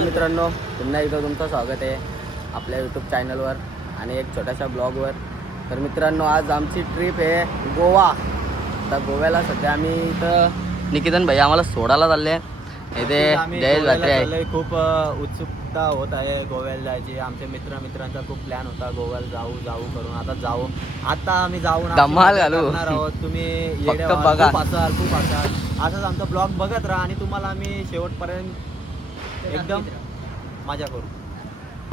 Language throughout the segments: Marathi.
हॅलो मित्रांनो, पुन्हा एकदा तुमचं स्वागत आहे आपल्या यूट्यूब चॅनलवर आणि एक छोट्याशा ब्लॉगवर. तर मित्रांनो, आज आमची ट्रिप आहे गोवा. आता गोव्याला सध्या आम्ही इथं निकितन भाई आम्हाला सोडायला चालले. इथे जयेश भात्रे आहे. खूप उत्सुकता होत आहे गोव्याला जायची. आमच्या मित्रांचा खूप प्लॅन होता गोव्याला जाऊ करून. आता आम्ही जाऊन धमाल घालू आहोत. तुम्ही फक्त बघा. खूप असाल असंच आमचा ब्लॉग बघत राहा आणि तुम्हाला आम्ही शेवटपर्यंत एकदम मजा करू.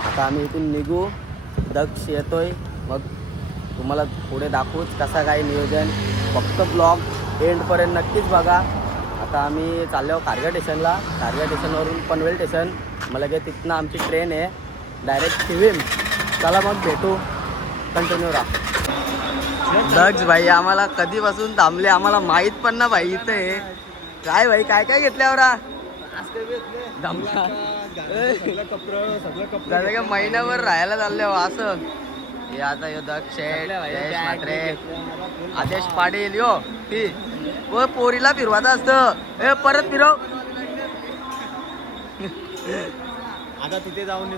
आता आम्ही इथून निघू. दक्ष येतोय, मग तुम्हाला पुढे दाखवूच कसा काय नियोजन. फक्त ब्लॉग एंडपर्यंत नक्कीच बघा. आता आम्ही चाललो कारगा स्टेशनला. कारगा स्टेशनवरून पनवेल स्टेशन, मला काय तिथनं आमची ट्रेन आहे डायरेक्ट शिवीम. चला मग भेटू, कंटिन्यू राहा. दक्ष भाई आम्हाला कधीपासून थांबले आम्हाला माहीत पण ना भाई. इथे काय भाई काय काय घेतल्यावर महिन्याभर राहायला चालले असं. हे आता यो दक्ष, जयेश म्हात्रे, आदेश पाटील यो ती व पोरीला फिरवायचं असतं. ए परत फिरव. आता तिथे जाऊन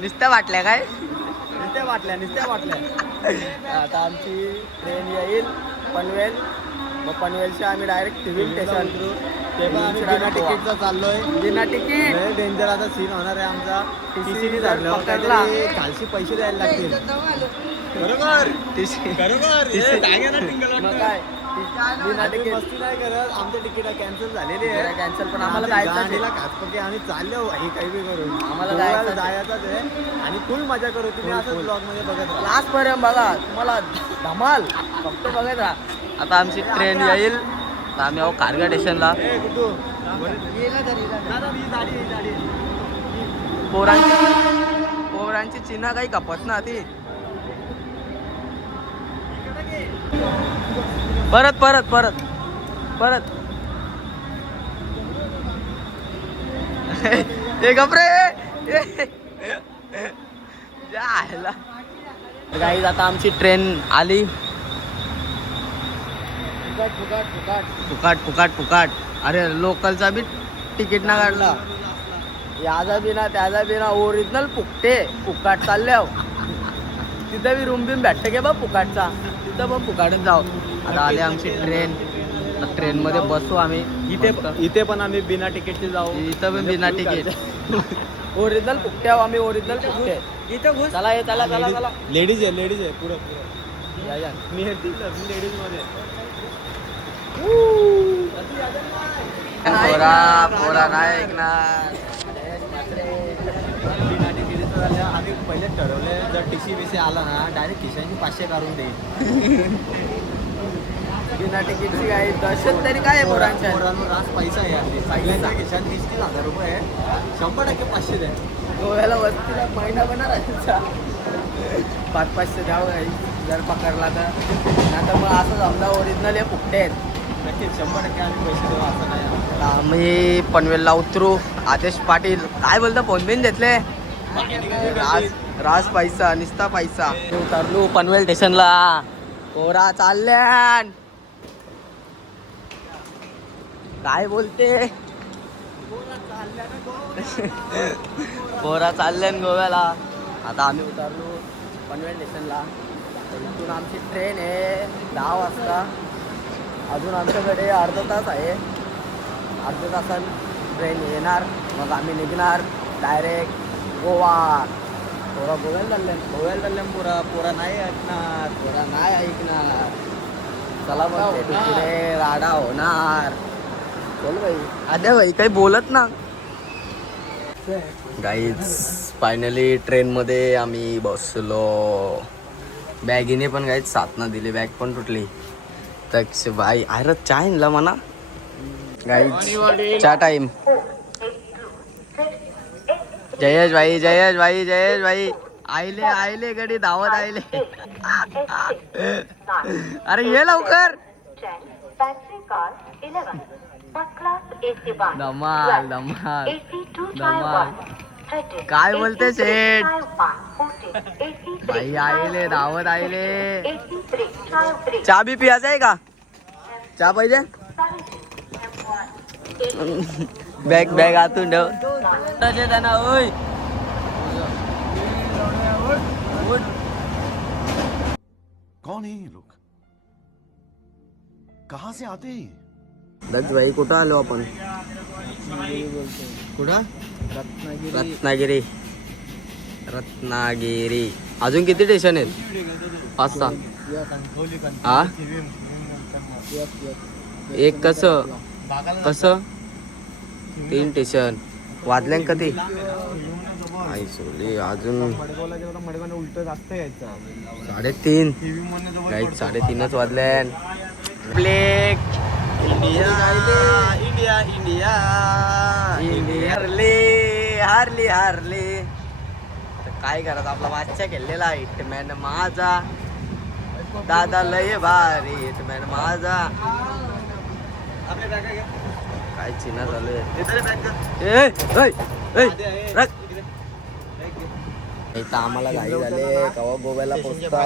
नुसत्या वाटल्या काय नुसत्या वाटल्या. आता आमची ट्रेन येईल पनवेल. मग पनवेलच्या आम्ही डायरेक्ट सिव्हिल स्टेशन. ते पण आम्ही बिना तिकीटचा चाललोय. बिना तिकीट डेंजर आता सीन होणार आहे आमचा. टीसी पकडला. काढलं खालची पैसे द्यायला लागतील. बरोबर मग काय बिना तिकीट मस्ती नाही करत. आमची तिकीट कॅन्सल झालेली आहे. कॅन्सल, पण आम्हाला जायचं खासपैकी आम्ही चाललो हे काही बी करून. आम्हाला जायचंच आहे आणि फुल मजा करू. तुम्ही असंच ब्लॉग मध्ये बघत राहा. लास्ट पर्यंत बघा, तुम्हाला धमाल फक्त बघत राहा. आता आमची ट्रेन येईल. आता आम्ही आहो कारगा स्टेशनला. पोरांची चिन्ह काही कपत ना ती. परत परत परत परत हे गपरे गाईज. आता आमची ट्रेन आली. फुकाट. अरे लोकलचा बी तिकीट ना काढला. याचा बिना त्याचा बिना ओरिजिनल फुकाट चालले. तिथं बी रूम बिम भेटते बा फुकाटचा. तिथं पण फुकाटच जाऊ. आता आली आमची ट्रेन. ट्रेन मध्ये बसू आम्ही. इथे पण आम्ही बिना तिकीटचे जाऊ. इथं पण बिना तिकीट. ओरिजिनल फुकटे आम्ही. ओरिजिनल फुकटे. इथं चला चला. लेडीज आहे पुढे मी लेडीज मध्ये. पोरा नाही ऐकणार. आम्ही पहिले ठरवले जर टीसी आला ना डायरेक्ट खिशाची 500 काढून देईल. बिना तिकीटची काही दहशत तरी काय आहे पोरांच्या. रास पैसा आहे. पहिल्यांदा खिशात 30,000 रुपये 100% 500 द्या. गोव्याला वस्तीला महिना बनणार 500 द्यावं काही जर पकडला तर. आता मग असं समजा ओरिजिनल हे फुकटे आहेत. नक्कीच 100% आम्ही पैसे देऊ असं नाही. आम्ही पनवेलला उतरू. आदेश पाटील काय बोलतो फोन बिन घेतले. राज पैसा निस्ता पैसा. उतरलो पनवेल स्टेशनला. पोरा चालल्यान काय बोलते. पोरा चालल्यान गोव्याला. आता आम्ही उतरलो पनवेल स्टेशनला. इथून आमची ट्रेन आहे 10 वाजता. अजून आमच्याकडे अर्धा तास आहे. अर्ध्या तासात ट्रेन येणार. मग आम्ही निघणार डायरेक्ट गोवा. गोव्याला चालल्यान पोरा नाही ऐकणार. चला मग पुढे राडा होणार. बोल भाई. अरे भाई काही बोलत ना. गाईज फायनली ट्रेनमध्ये आम्ही बसलो. बॅगीने पण गाईज साथ न दिली. बॅग पण तुटली. तक्ष भाई अरे चहा आणला म्हणा. गाईज चहा टाईम. जयेश भाई आईले गडी धावत आईले. अरे ये लवकर. धमाल. काय बोलते सेठ भाई. आईले धावत आईले. चहा बी पियाचा आहे का. चहा पाहिजे. बॅग बॅग आतून ठेव त्यांना ओय कौन है ये लोग कहां से आते हैं ये? दत्त भाई कुठं आलो आपण कुठं रत्नागिरी रत्नागिरी अजून किती स्टेशन आहेत 5-6 हा एक कसं कसं 3 स्टेशन वाजल्यान कधी आई सोडली अजून उलट जास्त यायचा 3:30 काही 3:30च वाजल्यान black India India India India हारली हारली तर काय करत आपला बादशा खेळलेला हिटमॅन माझा दादा लय भारी हिटमॅन माझा काय चिना चालू आहे इथं आम्हाला घाई झाले कवा गोव्याला पोचता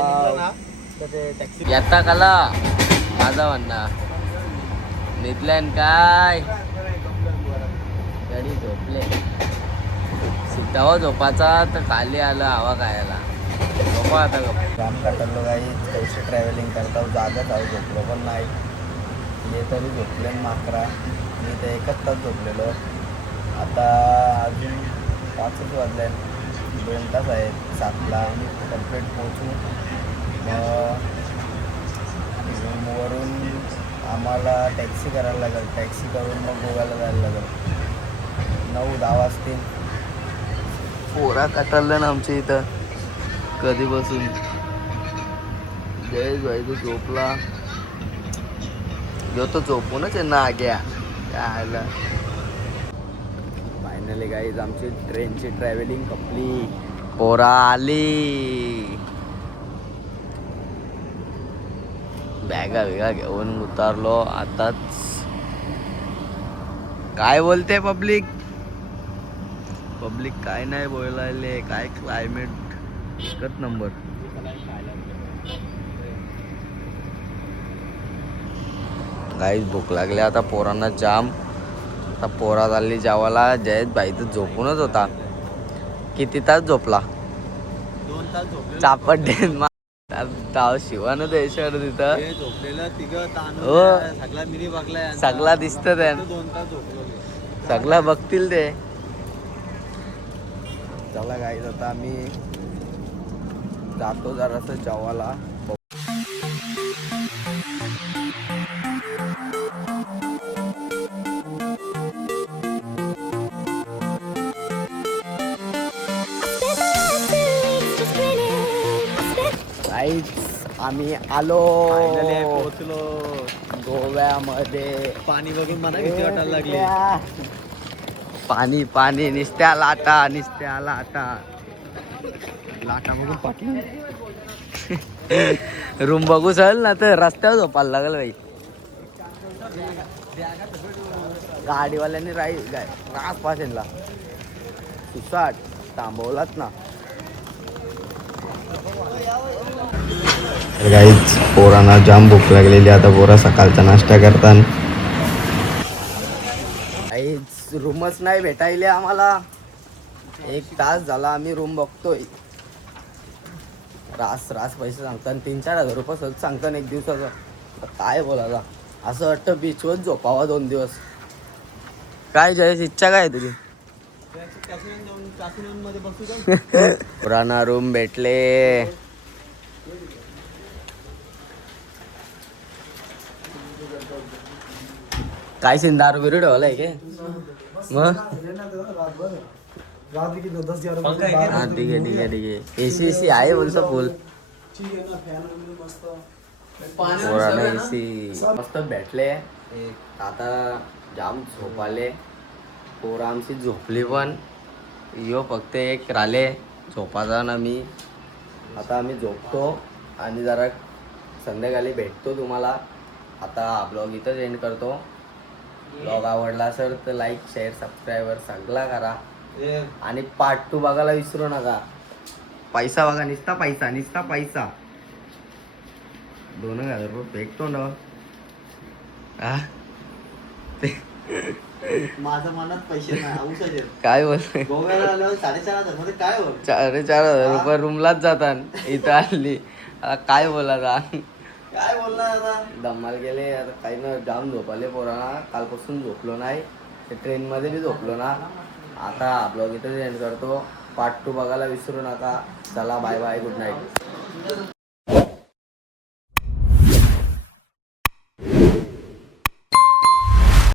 येता काला माझा म्हणणं निघल्यान काय गडी झोपले सीतावा झोपाचा तर खाली आलं हवा खायला झोपा आता काम काढलो काही पैसे ट्रॅव्हलिंग करता जागत आहो झोपलो पण नाही हे तरी झोपले माकरा मी तर 1 तास झोपलेलो आता अजून 5च वाजले 2 तास आहेत 7ला आणि कम्प्लीट पोचू वरून आम्हाला टॅक्सी करायला लागेल टॅक्सी करून मग गोव्याला जायला लागेल 9-10 वाजतील पोरा कटारलं ना आमच्या इथं कधीपासून जयेश भाई तो झोपला जो तो झोपूनच आहे ना गया काय फायनली गाईज आमची ट्रेनची ट्रॅव्हलिंग कंप्लीट पोरा आली बॅगा बिगा घेऊन उतरलो आताच काय बोलते पब्लिक काय नाही बोलायले काय क्लायमेट एकच नंबर गाईज भूक लागली आता पोरांना जाम आता पोरा चालली जेवायला जयेश भाई तर झोपूनच होता किती तास झोपला 2 तास झोपले चापट ताव शिवानं देशावर तिथं झोपलेलं तिघं ताण हो. सगळा मिनी बघलाय सगळा दिसतं त्या 2 तास झोपलो सगळा बघतील ते चला गाईज आता आम्ही जातो जरासं जेवायला आम्ही आलो पोहोचलो गोव्यामध्ये पाणी बघून मला किती वाटायला लागली पाणी पाणी निस्त्या लाटा बघून पाठी रूम बघू चल ना तर रस्त्यावर झोपायला लागल बाई गाडीवाल्यांनी रास पासेनला सुसाट थांबवलात ना गाईच पोरांना जाम भूक लागलेली आता पोरा सकाळचा नाश्ता करतात काहीच रूमच नाही भेटायले आम्हाला 1 तास झाला आम्ही रूम बघतोय रास पैसे सांगतात 3-4 हजार रुपये सहज सांगतात 1 दिवसाचं काय बोलायला असं वाटतं बीचवर झोपावा 2 दिवस काय जयेश इच्छा काय तुझी पुराणा रूम भेटले काय सीन दारू बिरू ठेवलाय के मग हा ठीक आहे एसी आहे बोलतो फुल पुराणा एसी मस्त भेटले आता जाम झोपाले पोरं आमची झोपली पण यो फक्त एक राहिले झोपाचा ना मी आता आम्ही झोपतो आणि जरा संध्याकाळी भेटतो तुम्हाला आता हा ब्लॉग इथंच एंड करतो ब्लॉग आवडला असेल तर लाईक शेअर सबस्क्राईबर सगळा करा आणि पार्ट 2 बघायला विसरू नका पैसा बघा निस्ता पैसा 2000 रुपये भेटतो ना माझं मनात पैसे नाही औषध काय बोलते गोव्याला आल्यावर 4,500 मध्ये काय होईल 4,500 रुपये रूमलाच जातात इथं आली आता काय बोला काय बोलणार आता धम्माल गेले आता काही ना जाम झोपाले पोरांना कालपासून झोपलो नाही ते ट्रेनमध्ये बी झोपलो ना आता ब्लॉग इथं एंड करतो पार्ट 2 बघायला विसरू नका चला बाय बाय गुड नाईट